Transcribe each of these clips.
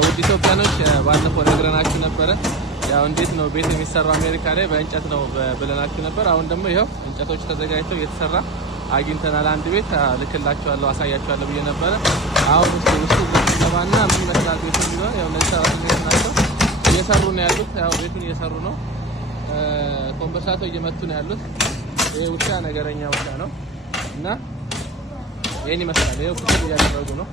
ውድ ኢትዮጵያኖች ባለፈው ነግረናችሁ ነበረ። ያው እንዴት ነው ቤት የሚሰራው አሜሪካ ላይ በእንጨት ነው ብለናችሁ ነበር። አሁን ደግሞ ይሄው እንጨቶች ተዘጋጅተው እየተሰራ አግኝተናል። አንድ ቤት ልክላችኋለሁ፣ አሳያችኋለሁ ብዬ ነበረ። አሁን ውስጥ ለማና ምን ይመስላል ቤቱ ቢሆን ያው እነዚህ ሰራተኞች ናቸው እየሰሩ ነው ያሉት። ያው ቤቱን እየሰሩ ነው፣ ኮምበርሳቶ እየመቱ ነው ያሉት። ይሄ ውሻ ነገረኛ ውሻ ነው እና ይሄን ይመስላል። ይሄው ክፍል እያደረጉ ነው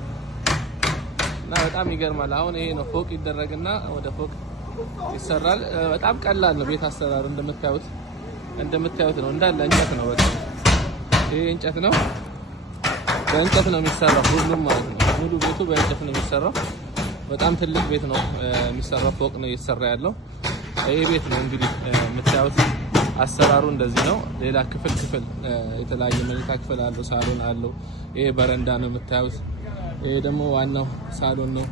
እና በጣም ይገርማል። አሁን ይሄ ነው ፎቅ ይደረግና ወደ ፎቅ ይሰራል። በጣም ቀላል ነው ቤት አሰራር። እንደምታዩት ነው እንዳለ እንጨት ነው። በቃ ይሄ እንጨት ነው፣ በእንጨት ነው የሚሰራው ሁሉም ማለት ነው። ሙሉ ቤቱ በእንጨት ነው የሚሰራው። በጣም ትልቅ ቤት ነው የሚሰራው፣ ፎቅ ነው እየተሰራ ያለው። ይሄ ቤት ነው እንግዲህ የምታዩት። አሰራሩ እንደዚህ ነው። ሌላ ክፍል የተለያየ መኝታ ክፍል አለው፣ ሳሎን አለው። ይሄ በረንዳ ነው የምታዩት። ይሄ ደግሞ ዋናው ሳሎን ነው።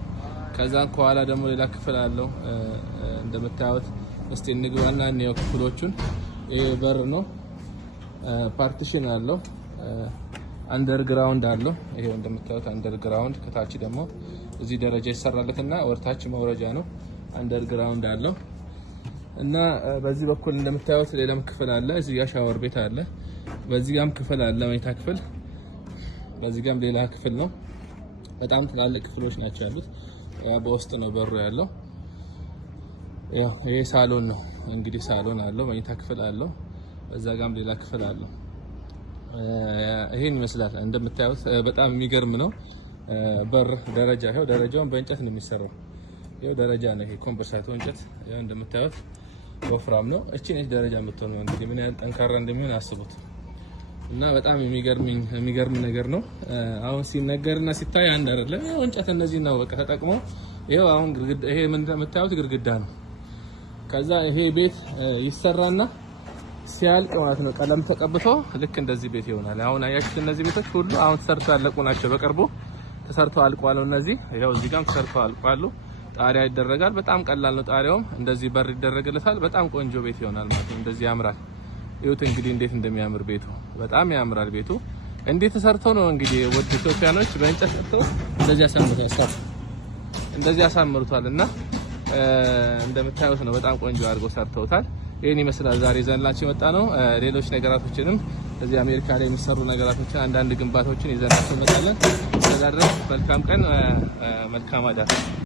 ከዛ ከኋላ ደግሞ ሌላ ክፍል አለው እንደምታዩት። እስቲ እንግባና እንየው ክፍሎቹን። ይሄ በር ነው፣ ፓርቲሽን አለው፣ አንደርግራውንድ አለው። ይሄው እንደምታዩት አንደርግራውንድ። ከታች ደግሞ እዚህ ደረጃ ይሰራለትና ወርታች መውረጃ ነው። አንደርግራውንድ አለው እና በዚህ በኩል እንደምታዩት ሌላም ክፍል አለ። እዚህ ጋር ሻወር ቤት አለ። በዚህ ጋርም ክፍል አለ፣ መኝታ ክፍል። በዚህ ጋርም ሌላ ክፍል ነው። በጣም ትላልቅ ክፍሎች ናቸው ያሉት። በውስጥ ነው በሩ ያለው። ያው ይሄ ሳሎን ነው እንግዲህ። ሳሎን አለው፣ መኝታ ክፍል አለው። በዛ ጋርም ሌላ ክፍል አለው። ይሄን ይመስላል እንደምታዩት። በጣም የሚገርም ነው። በር ደረጃ፣ ይሄው ደረጃውን በእንጨት ነው የሚሰራው። ይሄው ደረጃ ነው ይሄ ኮምበርሳቶ እንጨት። ያው እንደምታዩት ወፍራም ነው። እቺ ነች ደረጃ የምትሆነው። እንግዲህ ምን ያህል ጠንካራ እንደሚሆን አስቡት። እና በጣም የሚገርም ነገር ነው። አሁን ሲነገርና ሲታይ አንድ አይደለም። ያው እንጨት እነዚህ ነው በቃ ተጠቅሞ። ይሄው አሁን ይሄ ምን እንደምታዩት ግድግዳ ነው። ከዛ ይሄ ቤት ይሰራና ሲያልቅ ማለት ነው ቀለም ተቀብቶ ልክ እንደዚህ ቤት ይሆናል። አሁን አያችሁት እነዚህ ቤቶች ሁሉ አሁን ተሰርተው ያለቁ ናቸው። በቅርቡ ተሰርተው አልቋል። እነዚህ ይሄው እዚህ ጋርም ተሰርተው አልቋሉ። ጣሪያ ይደረጋል። በጣም ቀላል ነው። ጣሪያውም እንደዚህ በር ይደረግለታል። በጣም ቆንጆ ቤት ይሆናል ማለት ነው። እንደዚህ ያምራል። ይሁት እንግዲህ እንዴት እንደሚያምር ቤቱ በጣም ያምራል። ቤቱ እንዴት ተሰርተው ነው እንግዲህ ወደ ኢትዮጵያኖች በእንጨት ሰርተው እንደዚህ ያሳምሩታል። እና እንደምታዩት ነው በጣም ቆንጆ አድርገው ሰርተውታል። ይሄን ይመስላል ዛሬ ይዘንላችሁ የመጣ ነው። ሌሎች ነገራቶችንም እዚህ አሜሪካ ላይ የሚሰሩ ነገራቶችን አንዳንድ ግንባታዎችን ይዘንላችሁ እንመጣለን። ስለዚህ መልካም ቀን፣ መልካም አዳር።